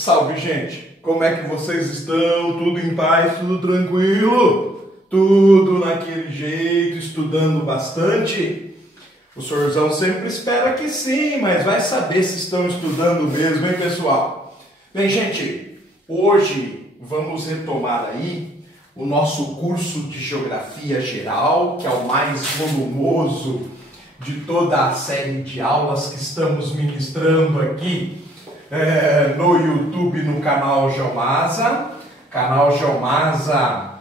Salve, gente! Como é que vocês estão? Tudo em paz? Tudo tranquilo? Tudo naquele jeito, estudando bastante? O senhorzão sempre espera que sim, mas vai saber se estão estudando mesmo, hein, pessoal? Bem, gente, hoje vamos retomar aí o nosso curso de Geografia Geral, que é o mais volumoso de toda a série de aulas que estamos ministrando aqui no YouTube, no canal Geomasa. Canal Geomasa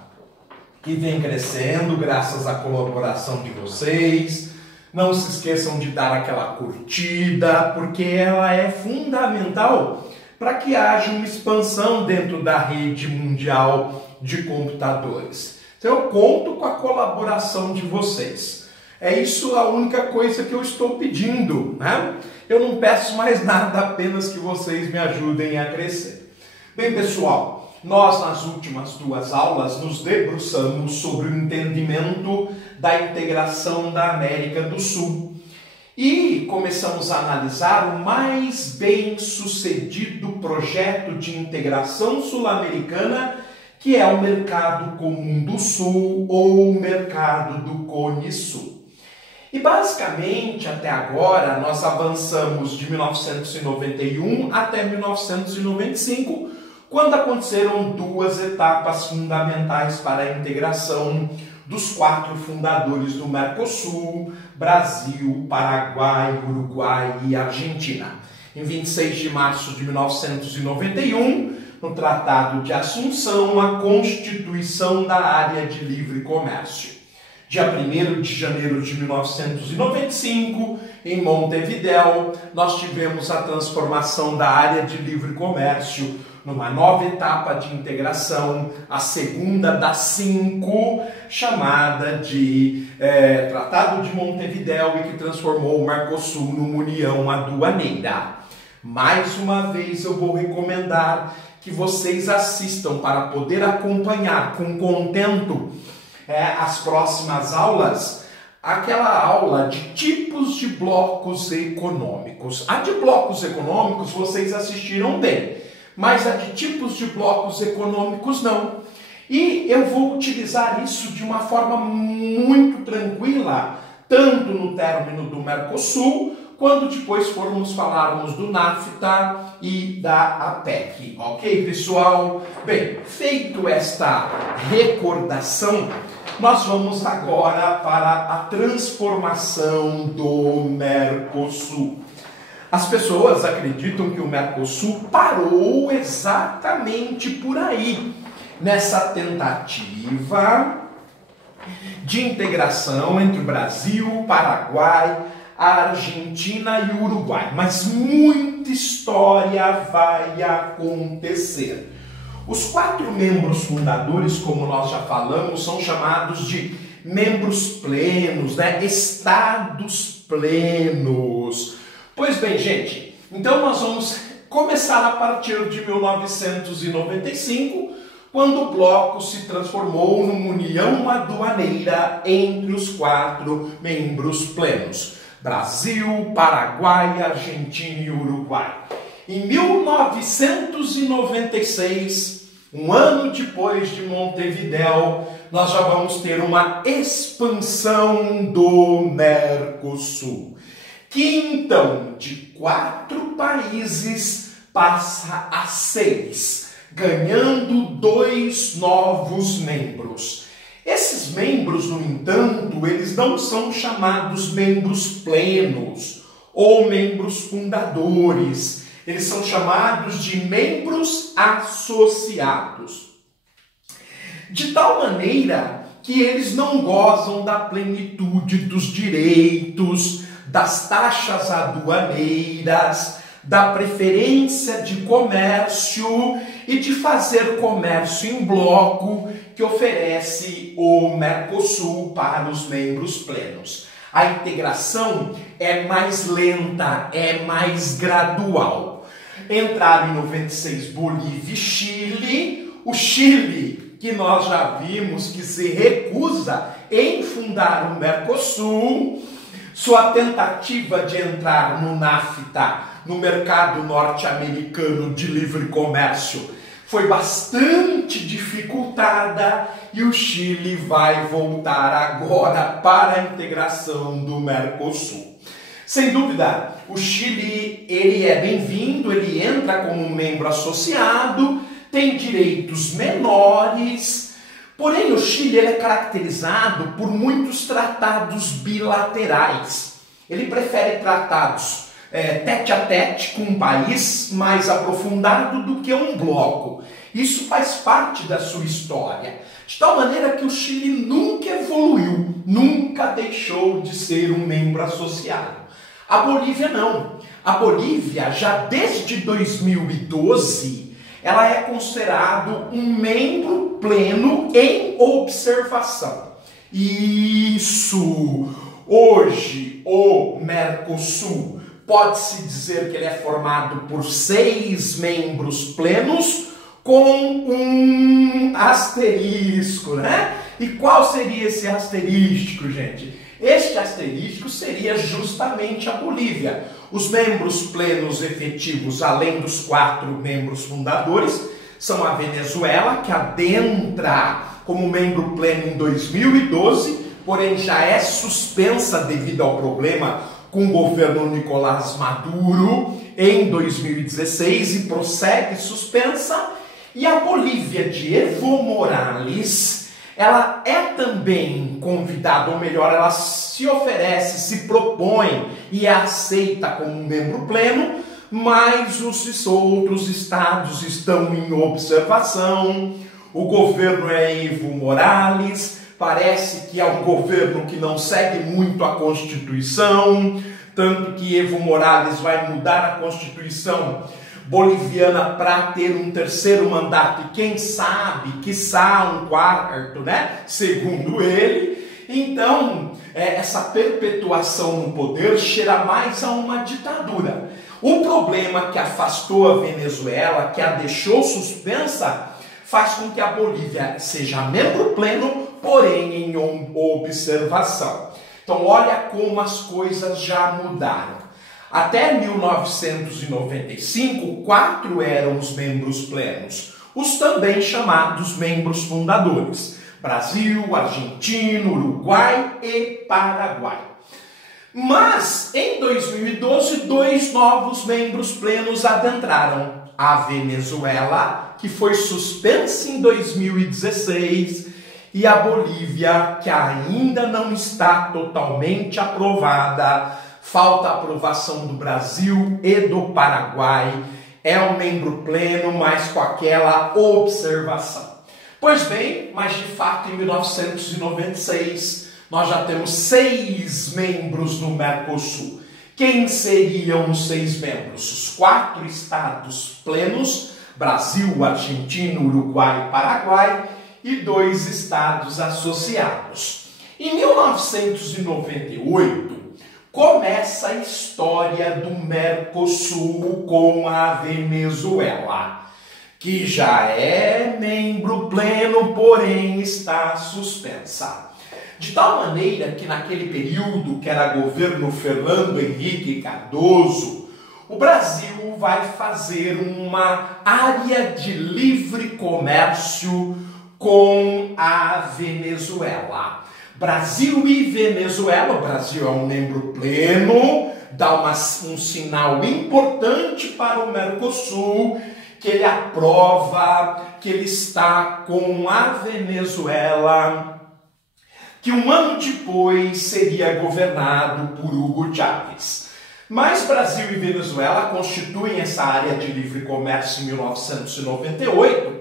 que vem crescendo graças à colaboração de vocês. Não se esqueçam de dar aquela curtida, porque ela é fundamental para que haja uma expansão dentro da rede mundial de computadores. Então eu conto com a colaboração de vocês. É isso a única coisa que eu estou pedindo, né? Eu não peço mais nada, apenas que vocês me ajudem a crescer. Bem, pessoal, nós nas últimas duas aulas nos debruçamos sobre o entendimento da integração da América do Sul e começamos a analisar o mais bem-sucedido projeto de integração sul-americana, que é o Mercado Comum do Sul ou o Mercado do Cone Sul. E basicamente, até agora, nós avançamos de 1991 até 1995, quando aconteceram duas etapas fundamentais para a integração dos quatro fundadores do Mercosul: Brasil, Paraguai, Uruguai e Argentina. Em 26 de março de 1991, no Tratado de Assunção, a Constituição da Área de Livre Comércio. Dia 1º de janeiro de 1995, em Montevidéu, nós tivemos a transformação da área de livre comércio numa nova etapa de integração, a segunda das 5, chamada de Tratado de Montevidéu, e que transformou o Mercosul numa união aduaneira. Mais uma vez eu vou recomendar que vocês assistam para poder acompanhar com contento as próximas aulas, aquela aula de tipos de blocos econômicos. A de blocos econômicos vocês assistiram bem, mas a de tipos de blocos econômicos não. E eu vou utilizar isso de uma forma muito tranquila, tanto no término do Mercosul, quando depois falarmos do NAFTA e da APEC. Ok, pessoal? Bem, feito esta recordação, nós vamos agora para a transformação do Mercosul. As pessoas acreditam que o Mercosul parou exatamente por aí, nessa tentativa de integração entre o Brasil, Paraguai, a Argentina e o Uruguai. Mas muita história vai acontecer. Os quatro membros fundadores, como nós já falamos, são chamados de membros plenos, né? Estados plenos. Pois bem, gente, então nós vamos começar a partir de 1995, quando o bloco se transformou numa união aduaneira entre os quatro membros plenos: Brasil, Paraguai, Argentina e Uruguai. Em 1996, um ano depois de Montevidéu, nós já vamos ter uma expansão do Mercosul, que então de 4 países passa a 6, ganhando 2 novos membros. Esses membros, no entanto, eles não são chamados membros plenos ou membros fundadores. Eles são chamados de membros associados. De tal maneira que eles não gozam da plenitude dos direitos, das taxas aduaneiras, da preferência de comércio e de fazer comércio em bloco que oferece o Mercosul para os membros plenos. A integração é mais lenta, é mais gradual. Entraram em 96 Bolívia e Chile. O Chile, que nós já vimos que se recusa em fundar o Mercosul, sua tentativa de entrar no NAFTA, no mercado norte-americano de livre comércio, foi bastante dificultada e o Chile vai voltar agora para a integração do Mercosul. Sem dúvida, o Chile ele é bem-vindo, ele entra como um membro associado, tem direitos menores, porém o Chile ele é caracterizado por muitos tratados bilaterais. Ele prefere tratados tete a tete com um país mais aprofundado do que um bloco. Isso faz parte da sua história, de tal maneira que o Chile nunca evoluiu, nunca deixou de ser um membro associado. A Bolívia não. A Bolívia, já desde 2012, ela é considerado um membro pleno em observação. Isso! Hoje, o Mercosul pode-se dizer que ele é formado por 6 membros plenos com um asterisco, né? E qual seria esse asterístico, gente? Este asterístico seria justamente a Bolívia. Os membros plenos efetivos, além dos 4 membros fundadores, são a Venezuela, que adentra como membro pleno em 2012, porém já é suspensa devido ao problema com o governo Nicolás Maduro em 2016 e prossegue suspensa. E a Bolívia de Evo Morales, ela é também convidada, ou melhor, ela se oferece, se propõe e é aceita como um membro pleno, mas os outros estados estão em observação. O governo é Evo Morales, parece que é um governo que não segue muito a Constituição, tanto que Evo Morales vai mudar a Constituição boliviana para ter um 3º mandato e quem sabe, quiçá um 4º, né? Segundo ele. Então, essa perpetuação no poder cheira mais a uma ditadura. O problema que afastou a Venezuela, que a deixou suspensa, faz com que a Bolívia seja membro pleno, porém em observação. Então, olha como as coisas já mudaram. Até 1995, 4 eram os membros plenos, os também chamados membros fundadores: Brasil, Argentina, Uruguai e Paraguai. Mas, em 2012, 2 novos membros plenos adentraram: a Venezuela, que foi suspensa em 2016, e a Bolívia, que ainda não está totalmente aprovada. Falta a aprovação do Brasil e do Paraguai. É um membro pleno, mas com aquela observação. Pois bem, mas de fato em 1996 nós já temos 6 membros no Mercosul. Quem seriam os 6 membros? Os 4 estados plenos, Brasil, Argentina, Uruguai e Paraguai, e 2 estados associados. Em 1998, começa a história do Mercosul com a Venezuela, que já é membro pleno, porém está suspensa. De tal maneira que naquele período, que era governo Fernando Henrique Cardoso, o Brasil vai fazer uma área de livre comércio com a Venezuela. Brasil e Venezuela, o Brasil é um membro pleno, dá um sinal importante para o Mercosul, que ele aprova, que ele está com a Venezuela, que um ano depois seria governado por Hugo Chávez. Mas Brasil e Venezuela constituem essa área de livre comércio em 1998,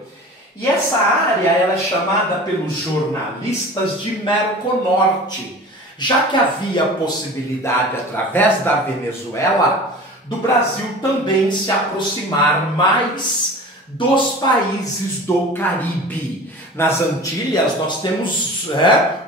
e essa área ela é chamada pelos jornalistas de Merconorte, já que havia a possibilidade, através da Venezuela, do Brasil também se aproximar mais dos países do Caribe. Nas Antilhas nós temos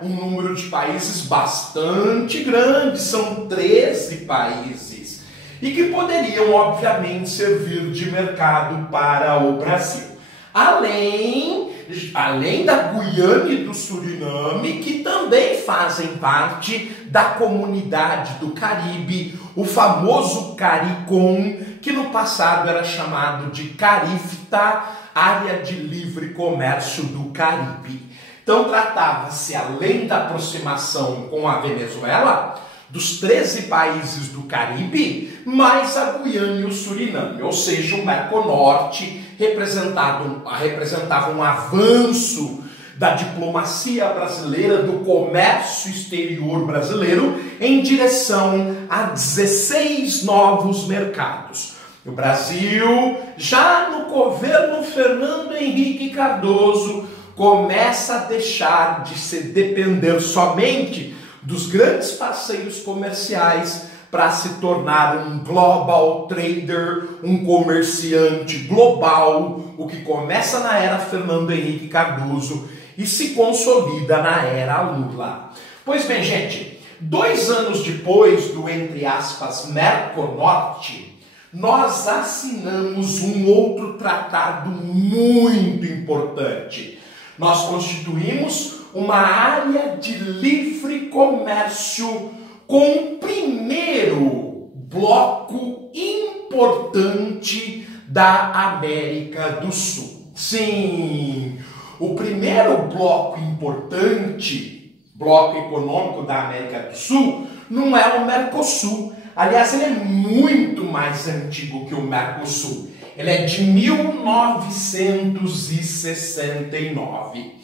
um número de países bastante grande, são 13 países, e que poderiam obviamente servir de mercado para o Brasil. Além além da Guiana e do Suriname, que também fazem parte da comunidade do Caribe, o famoso CARICOM, que no passado era chamado de CARIFTA, Área de Livre Comércio do Caribe. Então tratava-se, além da aproximação com a Venezuela, dos 13 países do Caribe, mais a Guiana e o Suriname, ou seja, o Merconorte representava um avanço da diplomacia brasileira, do comércio exterior brasileiro, em direção a 16 novos mercados. O Brasil, já no governo Fernando Henrique Cardoso, começa a deixar de se depender somente dos grandes parceiros comerciais para se tornar um global trader, um comerciante global, o que começa na era Fernando Henrique Cardoso e se consolida na era Lula. Pois bem, gente, 2 anos depois do, entre aspas, Merconorte, nós assinamos um outro tratado muito importante. Nós constituímos uma área de livre comércio com o primeiro bloco importante da América do Sul. Sim, o primeiro bloco importante, bloco econômico da América do Sul, não é o Mercosul. Aliás, ele é muito mais antigo que o Mercosul. Ele é de 1969.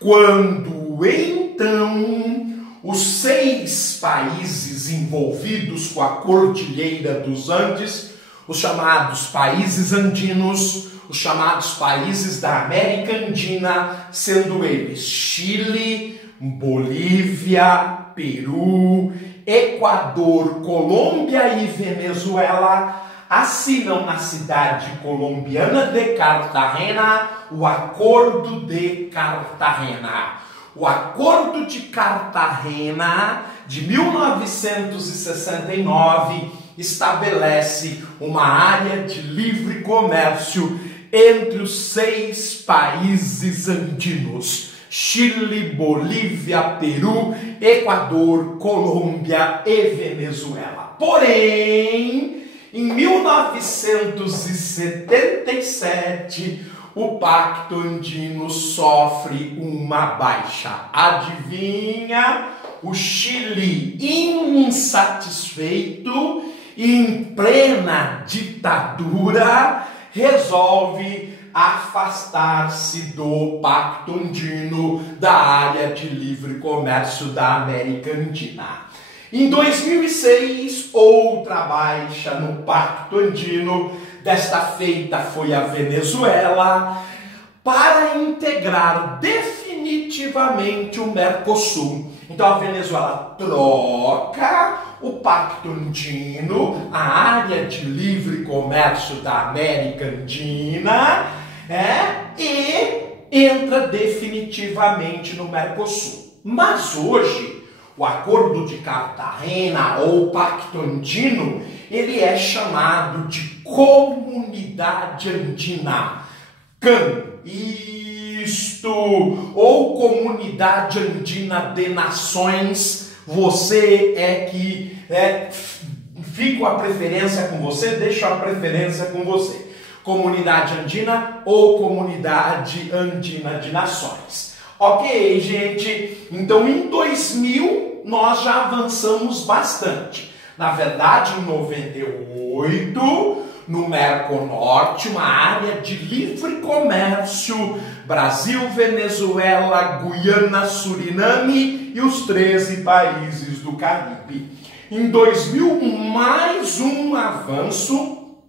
Quando, então, os 6 países envolvidos com a Cordilheira dos Andes, os chamados países andinos, os chamados países da América Andina, sendo eles Chile, Bolívia, Peru, Equador, Colômbia e Venezuela, assinam na cidade colombiana de Cartagena o Acordo de Cartagena. O Acordo de Cartagena, de 1969, estabelece uma área de livre comércio entre os 6 países andinos: Chile, Bolívia, Peru, Equador, Colômbia e Venezuela. Porém, em 1977, o Pacto Andino sofre uma baixa. Adivinha? O Chile, insatisfeito e em plena ditadura, resolve afastar-se do Pacto Andino, da área de livre comércio da América Andina. Em 2006, outra baixa no Pacto Andino, desta feita foi a Venezuela, para integrar definitivamente o Mercosul. Então a Venezuela troca o Pacto Andino, a área de livre comércio da América Andina, e entra definitivamente no Mercosul. Mas hoje, o Acordo de Cartagena, ou Pacto Andino, ele é chamado de Comunidade Andina, CAN, ou Comunidade Andina de Nações. Você é que fico a preferência com você, deixo a preferência com você. Comunidade Andina ou Comunidade Andina de Nações. Ok, gente? Então, em 2000, nós já avançamos bastante. Na verdade, em 98, no Merconorte, uma área de livre comércio, Brasil, Venezuela, Guiana, Suriname e os 13 países do Caribe. Em 2000, mais um avanço,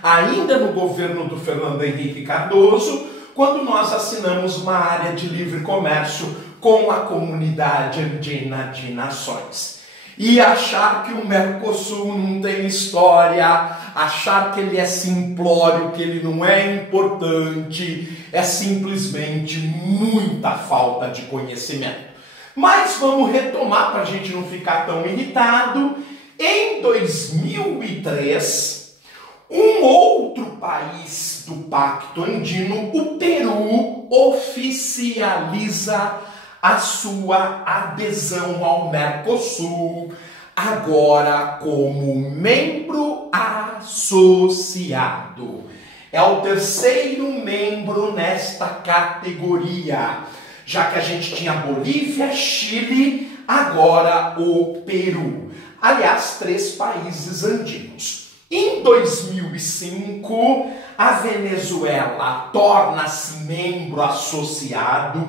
ainda no governo do Fernando Henrique Cardoso, quando nós assinamos uma área de livre comércio com a Comunidade Andina de Nações. E achar que o Mercosul não tem história, achar que ele é simplório, que ele não é importante, é simplesmente muita falta de conhecimento. Mas vamos retomar para a gente não ficar tão irritado. Em 2003, Um outro país do Pacto Andino, o Peru, oficializa a sua adesão ao Mercosul, agora como membro associado. É o terceiro membro nesta categoria, já que a gente tinha Bolívia, Chile, agora o Peru. Aliás, 3 países andinos. Em 2005, a Venezuela torna-se membro associado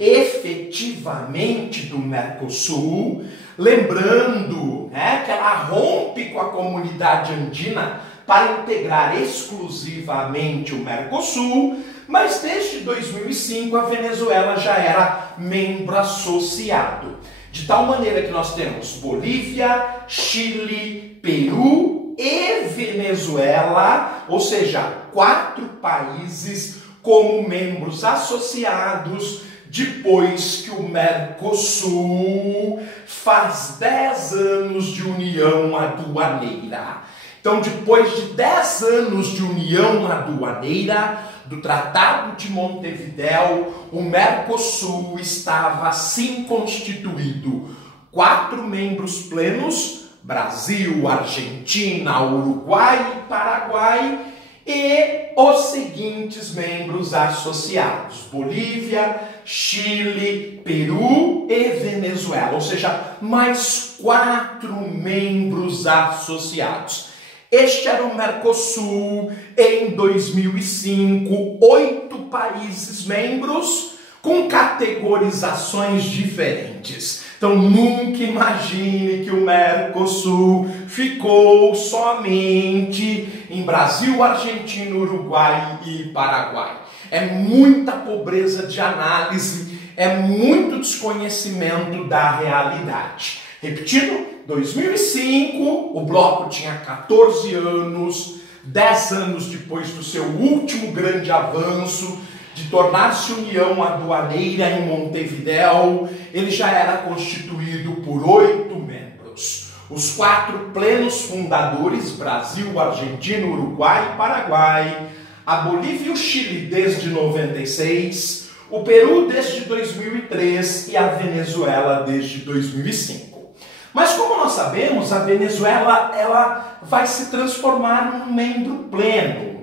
efetivamente do Mercosul, lembrando que ela rompe com a comunidade andina para integrar exclusivamente o Mercosul, mas desde 2005 a Venezuela já era membro associado. De tal maneira que nós temos Bolívia, Chile, Peru e Venezuela, ou seja, 4 países como membros associados depois que o Mercosul faz 10 anos de união aduaneira. Então, depois de 10 anos de união aduaneira, do Tratado de Montevidéu, o Mercosul estava assim constituído. 4 membros plenos, Brasil, Argentina, Uruguai e Paraguai, e os seguintes membros associados, Bolívia, Chile, Peru e Venezuela, ou seja, mais 4 membros associados. Este era o Mercosul em 2005, 8 países membros com categorizações diferentes. Então nunca imagine que o Mercosul ficou somente em Brasil, Argentina, Uruguai e Paraguai. É muita pobreza de análise, é muito desconhecimento da realidade. Repetindo, 2005, o bloco tinha 14 anos, 10 anos depois do seu último grande avanço, de tornar-se União Aduaneira em Montevidéu, ele já era constituído por 8 membros. Os 4 plenos fundadores, Brasil, Argentina, Uruguai e Paraguai, a Bolívia e o Chile desde 96, o Peru desde 2003 e a Venezuela desde 2005. Mas como nós sabemos, a Venezuela ela vai se transformar num membro pleno.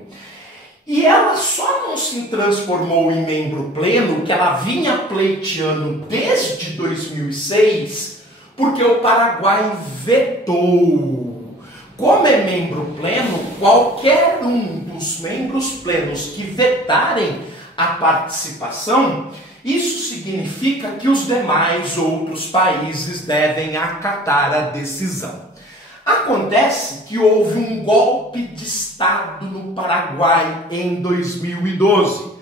E ela só não se transformou em membro pleno, que ela vinha pleiteando desde 2006, porque o Paraguai vetou. Como é membro pleno, qualquer um dos membros plenos que vetarem a participação, isso significa que os demais outros países devem acatar a decisão. Acontece que houve um golpe de Estado no Paraguai em 2012.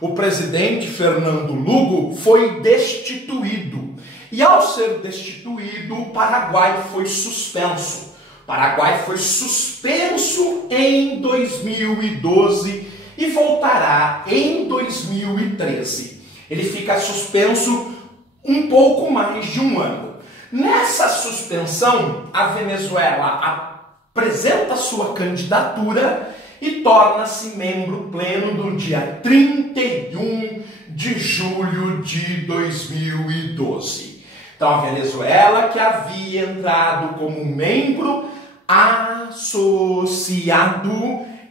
O presidente Fernando Lugo foi destituído. E ao ser destituído, o Paraguai foi suspenso. O Paraguai foi suspenso em 2012 e voltará em 2013. Ele fica suspenso um pouco mais de um ano. Nessa suspensão, a Venezuela apresenta sua candidatura e torna-se membro pleno no dia 31 de julho de 2012. Então, a Venezuela, que havia entrado como membro associado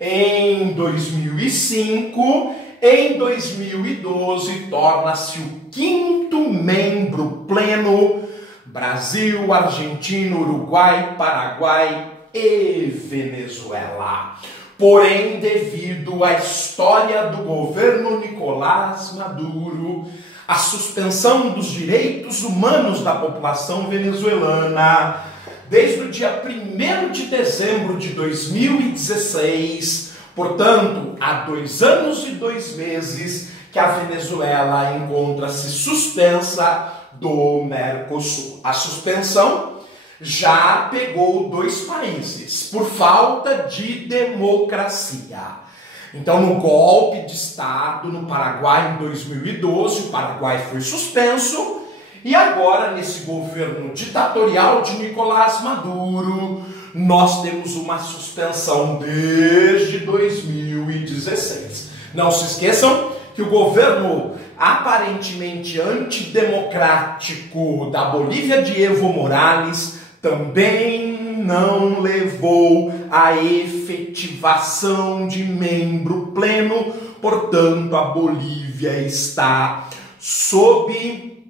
em 2005, em 2012 torna-se o 5º membro pleno. Brasil, Argentina, Uruguai, Paraguai e Venezuela. Porém, devido à história do governo Nicolás Maduro, a suspensão dos direitos humanos da população venezuelana, desde o dia 1º de dezembro de 2016, portanto, há 2 anos e 2 meses que a Venezuela encontra-se suspensa do Mercosul. A suspensão já pegou 2 países por falta de democracia. Então, no golpe de Estado no Paraguai em 2012, o Paraguai foi suspenso E agora, nesse governo ditatorial de Nicolás Maduro, nós temos uma suspensão desde 2016. Não se esqueçam que o governo aparentemente antidemocrático da Bolívia de Evo Morales também não levou à efetivação de membro pleno, portanto a Bolívia está sob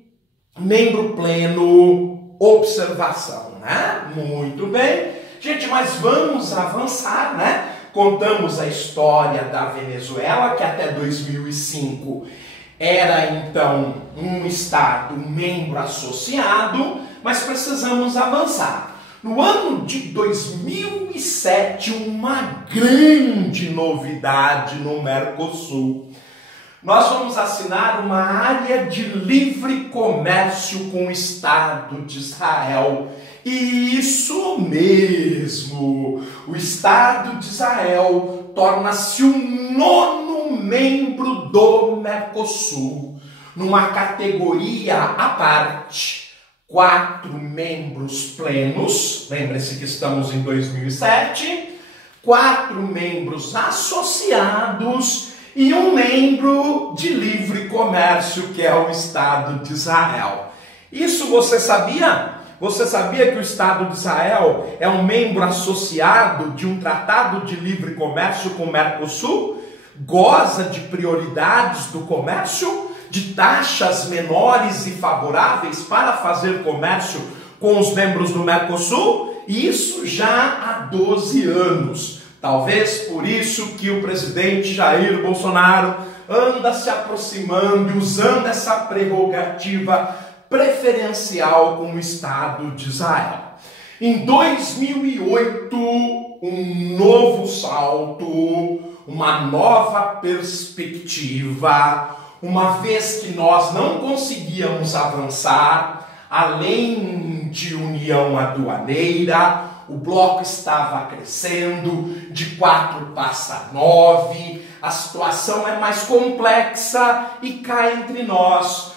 membro pleno observação, né? Muito bem. Gente, mas vamos avançar, né? Contamos a história da Venezuela, que até 2005 era então um Estado membro associado, mas precisamos avançar. No ano de 2007, uma grande novidade no Mercosul. Nós vamos assinar uma área de livre comércio com o Estado de Israel. Isso mesmo! O Estado de Israel torna-se o 9º membro do Mercosul, numa categoria à parte. 4 membros plenos, lembre-se que estamos em 2007, 4 membros associados e um membro de livre comércio, que é o Estado de Israel. Isso você sabia? Você sabia que o Estado de Israel é um membro associado de um tratado de livre comércio com o Mercosul? Goza de prioridades do comércio, de taxas menores e favoráveis para fazer comércio com os membros do Mercosul? Isso já há 12 anos. Talvez por isso que o presidente Jair Bolsonaro anda se aproximando e usando essa prerrogativa preferencial com o Estado de Israel. Em 2008, um novo salto, uma nova perspectiva, uma vez que nós não conseguíamos avançar, além de união aduaneira, o bloco estava crescendo, de 4 passa a 9, a situação é mais complexa e cá entre nós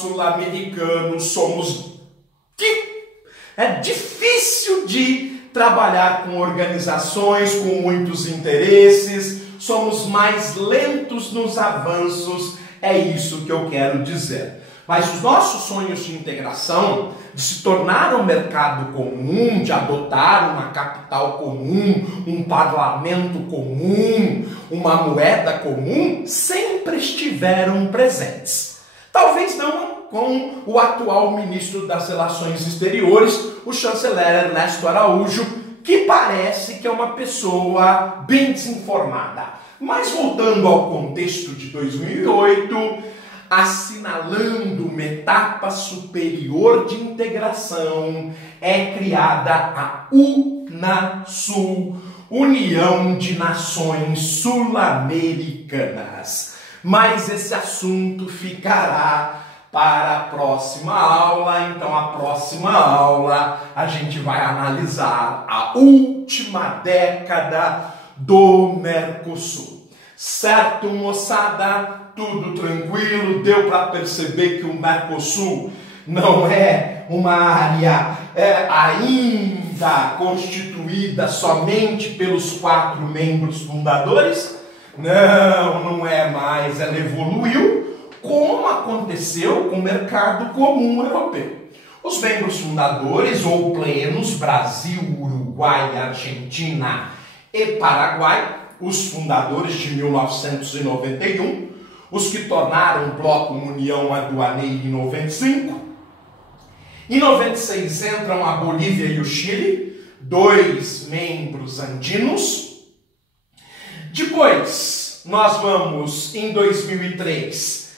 sul-americanos, é difícil de trabalhar com organizações com muitos interesses, somos mais lentos nos avanços, é isso que eu quero dizer. Mas os nossos sonhos de integração, de se tornar um mercado comum, de adotar uma capital comum, um parlamento comum, uma moeda comum, sempre estiveram presentes. Talvez não com o atual ministro das Relações Exteriores, o chanceler Ernesto Araújo, que parece que é uma pessoa bem desinformada. Mas voltando ao contexto de 2008, assinalando uma etapa superior de integração, é criada a UNASUL, União de Nações Sul-Americanas. Mas esse assunto ficará para a próxima aula, então a próxima aula a gente vai analisar a última década do Mercosul. Certo, moçada? Tudo tranquilo? Deu para perceber que o Mercosul não é uma área ainda constituída somente pelos 4 membros fundadores? Não é mais, ela evoluiu, como aconteceu com o mercado comum europeu. Os membros fundadores ou plenos, Brasil, Uruguai, Argentina e Paraguai, os fundadores de 1991, os que tornaram o bloco União Aduaneira em 95. Em 96 entram a Bolívia e o Chile, 2 membros andinos. Depois, nós vamos, em 2003,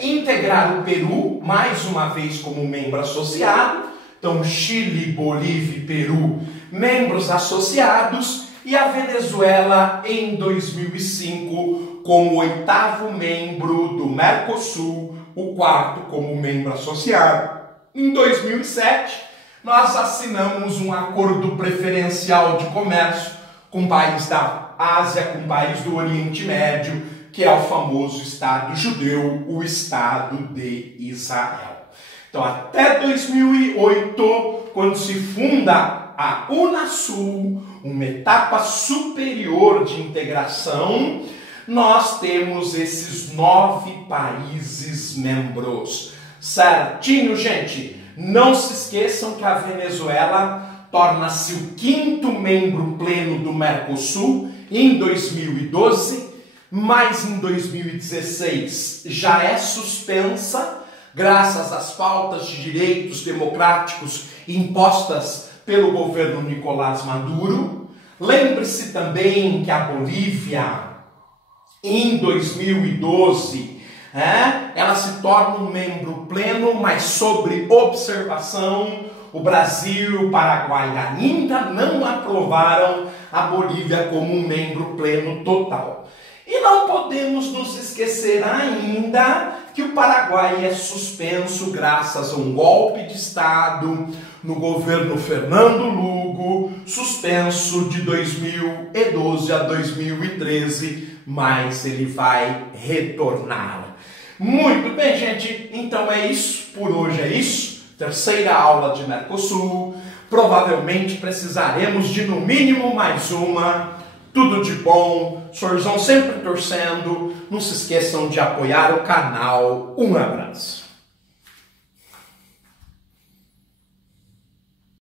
integrar o Peru, mais uma vez como membro associado. Então, Chile, Bolívia e Peru, membros associados. E a Venezuela, em 2005, como 8º membro do Mercosul, o 4º como membro associado. Em 2007, nós assinamos um acordo preferencial de comércio com países da Ásia, com países do Oriente Médio, que é o famoso Estado judeu, o Estado de Israel. Então, até 2008, quando se funda a Unasul, uma etapa superior de integração, nós temos esses 9 países membros. Certinho, gente? Não se esqueçam que a Venezuela torna-se o 5º membro pleno do Mercosul em 2012, mas em 2016 já é suspensa, graças às faltas de direitos democráticos impostas pelo governo Nicolás Maduro. Lembre-se também que a Bolívia, em 2012, ela se torna um membro pleno, mas sob observação. O Brasil e o Paraguai ainda não aprovaram a Bolívia como um membro pleno total. E não podemos nos esquecer ainda que o Paraguai é suspenso graças a um golpe de Estado no governo Fernando Lugo, suspenso de 2012 a 2013, mas ele vai retornar. Muito bem, gente, então é isso, por hoje é isso. Terceira aula de Mercosul, provavelmente precisaremos de no mínimo mais uma. Tudo de bom, Sorzão sempre torcendo. Não se esqueçam de apoiar o canal. Um abraço.